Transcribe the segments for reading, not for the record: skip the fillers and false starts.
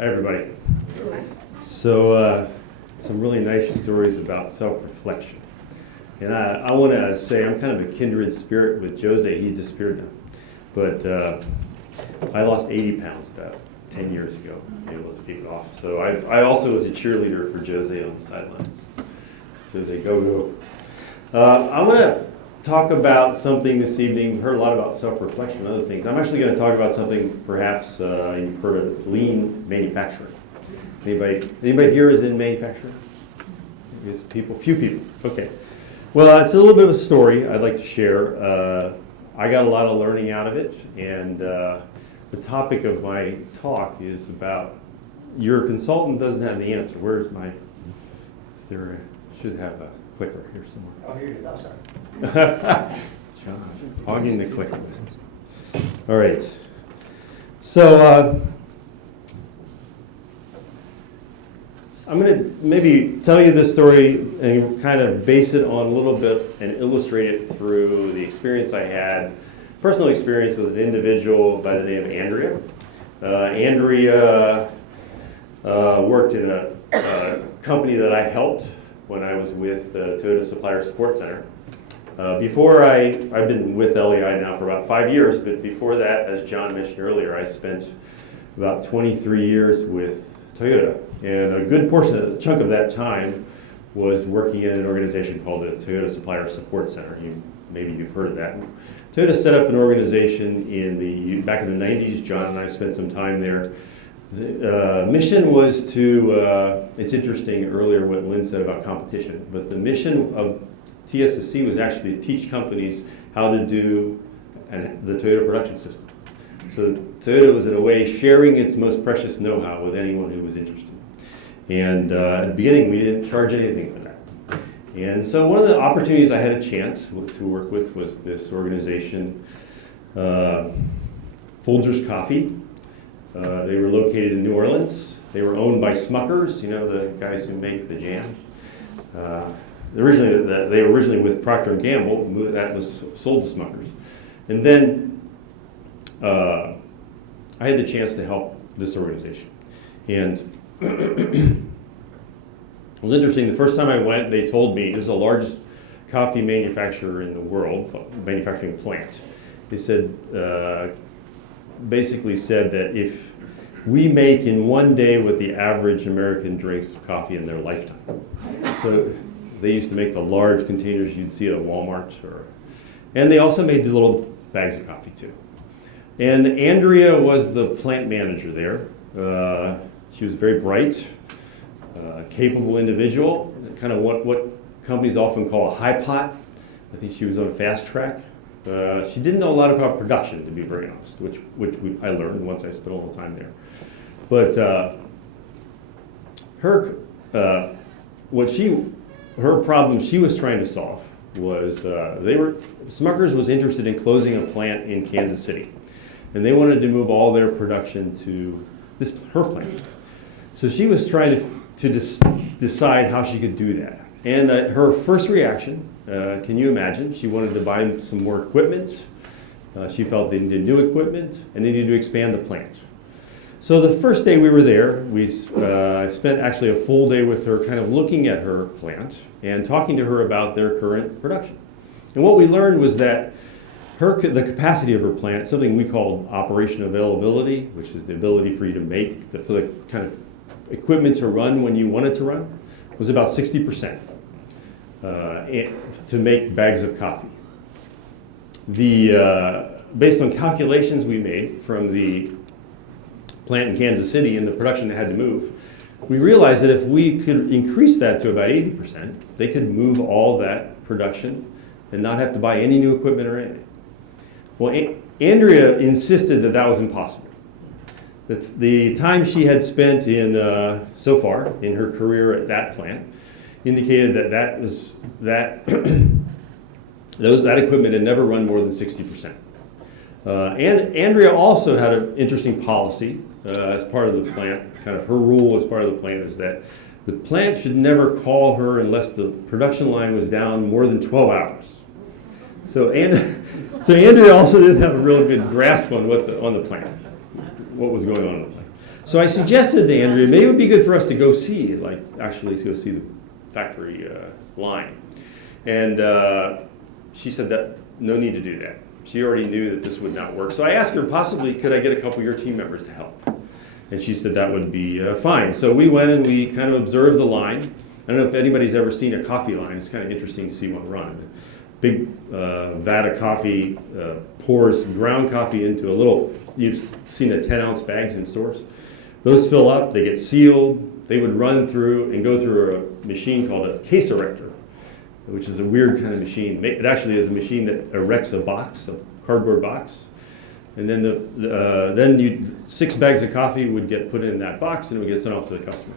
Hi, everybody. So, some really nice stories about self-reflection. And I want to say I'm kind of a kindred spirit with Jose. He's disappeared now. But I lost 80 pounds about 10 years ago, able to keep it off. So I also was a cheerleader for Jose on the sidelines. Jose, go, go. I want to talk about something this evening. We've heard a lot about self-reflection and other things. I'm actually going to talk about something perhaps you've heard of, lean manufacturing. Anybody here is in manufacturing? Yes, few people. Okay. Well, it's a little bit of a story I'd like to share. I got a lot of learning out of it, and the topic of my talk is about your consultant doesn't have the answer. Should have a clicker here somewhere. Oh, here it is. I'm sorry. John, hogging the clicker. All right. So I'm going to maybe tell you this story and kind of base it on a little bit and illustrate it through the experience I had, personal experience with an individual by the name of Andrea. Andrea worked in a company that I helped when I was with Toyota Supplier Support Center. I've been with LEI now for about 5 years, but before that, as John mentioned earlier, I spent about 23 years with Toyota. And a good chunk of that time was working in an organization called the Toyota Supplier Support Center. Maybe you've heard of that. Toyota set up an organization back in the 90s. John and I spent some time there. The mission was to, it's interesting earlier what Lynn said about competition, but the mission of TSSC was actually to teach companies how to do the Toyota production system. So Toyota was in a way sharing its most precious know-how with anyone who was interested. And at the beginning, we didn't charge anything for that. And so one of the opportunities I had a chance to work with was this organization, Folgers Coffee. They were located in New Orleans. They were owned by Smuckers, the guys who make the jam. They were originally with Procter & Gamble. That was sold to Smuckers. And then I had the chance to help this organization. And it was interesting. The first time I went, they told me it was the largest coffee manufacturer in the world, manufacturing plant. They said, basically said that if we make in one day what the average American drinks coffee in their lifetime. So they used to make the large containers you'd see at a Walmart. And they also made the little bags of coffee too. And Andrea was the plant manager there. She was very bright, capable individual, kind of what companies often call a high pot. I think she was on a fast track. She didn't know a lot about production, to be very honest, which I learned once I spent a little time there. But her problem she was trying to solve was Smuckers was interested in closing a plant in Kansas City, and they wanted to move all their production to her plant. So she was trying to decide how she could do that. And her first reaction, can you imagine? She wanted to buy some more equipment. She felt they needed new equipment, and they needed to expand the plant. So the first day we were there, I spent actually a full day with her kind of looking at her plant and talking to her about their current production. And what we learned was that the capacity of her plant, something we call operation availability, which is the ability for you to make, for the kind of equipment to run when you want it to run, was about 60% to make bags of coffee. Based on calculations we made from the plant in Kansas City and the production that had to move, we realized that if we could increase that to about 80%, they could move all that production and not have to buy any new equipment or anything. Well, Andrea insisted that was impossible. That the time she had spent so far in her career at that plant indicated that equipment had never run more than 60%. And Andrea also had an interesting policy as part of the plant. Kind of her rule as part of the plant is that the plant should never call her unless the production line was down more than 12 hours. So Andrea also didn't have a real good grasp on the plant, what was going on in the plant. So I suggested to Andrea, maybe it would be good for us to go see, like actually to go see the factory line. And she said that no need to do that. She already knew that this would not work. So I asked her, possibly, could I get a couple of your team members to help? And she said that would be fine. So we went and we kind of observed the line. I don't know if anybody's ever seen a coffee line. It's kind of interesting to see one run. Big vat of coffee pours ground coffee into a little, you've seen the 10-ounce bags in stores. Those fill up, they get sealed. They would run through and go through a machine called a case erector, which is a weird kind of machine. It actually is a machine that erects a box, a cardboard box. And then 6 bags of coffee would get put in that box and it would get sent off to the customer.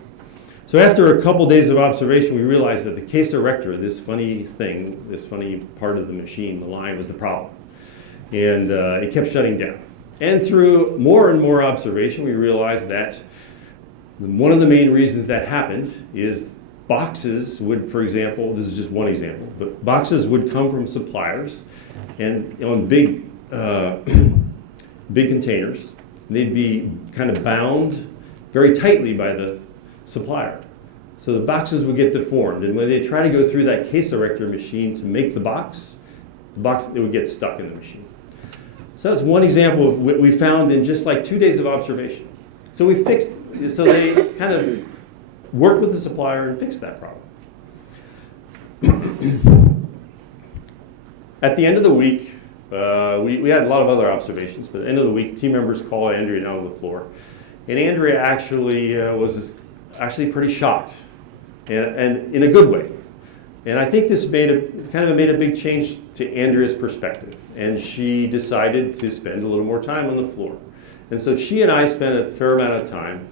So after a couple days of observation, we realized that the case erector, this funny thing, this funny part of the machine, the line, was the problem. And it kept shutting down. And through more and more observation, we realized that one of the main reasons that happened is boxes would, for example, this is just one example, but boxes would come from suppliers and on big, big containers. They'd be kind of bound very tightly by the supplier. So the boxes would get deformed, and when they try to go through that case erector machine to make the box, it would get stuck in the machine. So that's one example of what we found in just like 2 days of observation. So so they kind of worked with the supplier and fixed that problem. At the end of the week, we had a lot of other observations, but at the end of the week, team members called Andrea down to the floor. And Andrea actually was pretty shocked, and in a good way. And I think this made a big change to Andrea's perspective. And she decided to spend a little more time on the floor. And so she and I spent a fair amount of time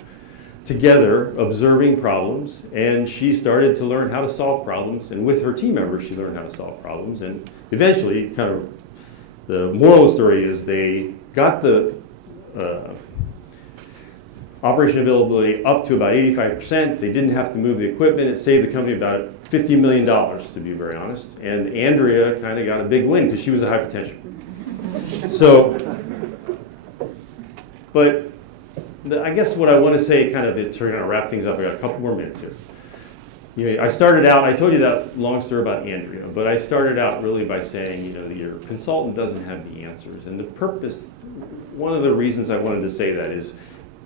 together observing problems, and she started to learn how to solve problems. And with her team members, she learned how to solve problems. And eventually, kind of, the moral of the story is they got the operation availability up to about 85%. They didn't have to move the equipment. It saved the company about $50 million, to be very honest. And Andrea kind of got a big win because she was a high potential. So, but I guess what I want to say, to kind of wrap things up, I got a couple more minutes here. You know, I started out, I told you that long story about Andrea, but I started out really by saying, you know, your consultant doesn't have the answers. And the purpose, one of the reasons I wanted to say that is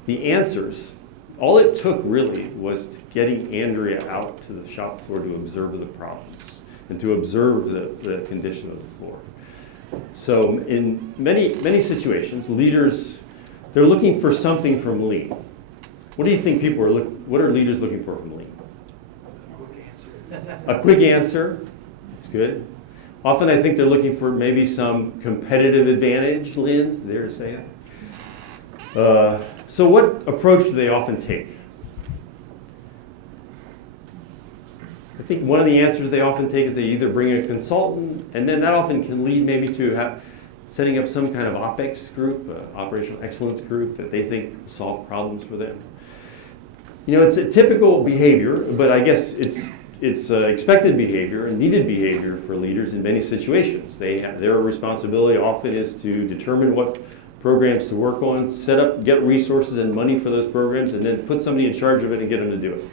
the answers, all it took really was getting Andrea out to the shop floor to observe the problems and to observe the condition of the floor. So in many situations, leaders, they're looking for something from Lean. What do you think what are leaders looking for from Lean? A quick answer. That's good. Often I think they're looking for maybe some competitive advantage, Lynn, there to say it. So what approach do they often take? I think one of the answers they often take is they either bring a consultant, and then that often can lead maybe to setting up some kind of OPEX group, operational excellence group that they think will solve problems for them. You know, it's a typical behavior, but I guess it's expected behavior and needed behavior for leaders in many situations. Their responsibility often is to determine what programs to work on, set up, get resources and money for those programs, and then put somebody in charge of it and get them to do it.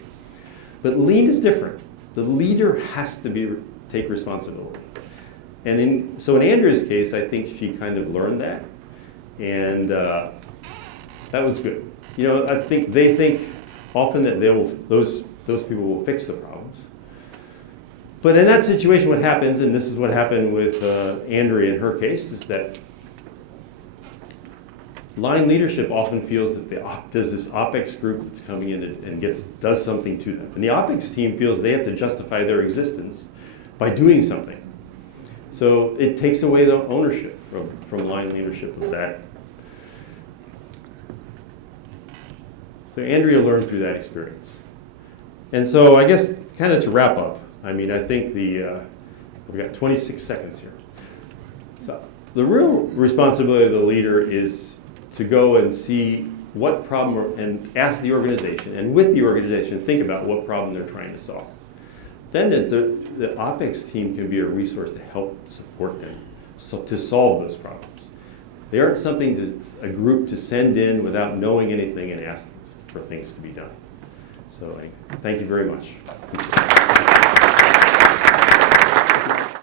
But Lean is different. The leader has to take responsibility. And so in Andrea's case, I think she kind of learned that, and that was good. You know, I think they think often that those people will fix the problems. But in that situation, what happens, and this is what happened with Andrea in her case, is that line leadership often feels that there's this OPEX group that's coming in and does something to them. And the OPEX team feels they have to justify their existence by doing something. So it takes away the ownership from line leadership of that. So Andrea learned through that experience. And so I guess kind of to wrap up, I mean, I think we've got 26 seconds here. So the real responsibility of the leader is to go and see what problem, and ask the organization, and with the organization, think about what problem they're trying to solve. Then the OPEX team can be a resource to help support them to solve those problems. They aren't something to a group to send in without knowing anything and ask for things to be done. So I thank you very much.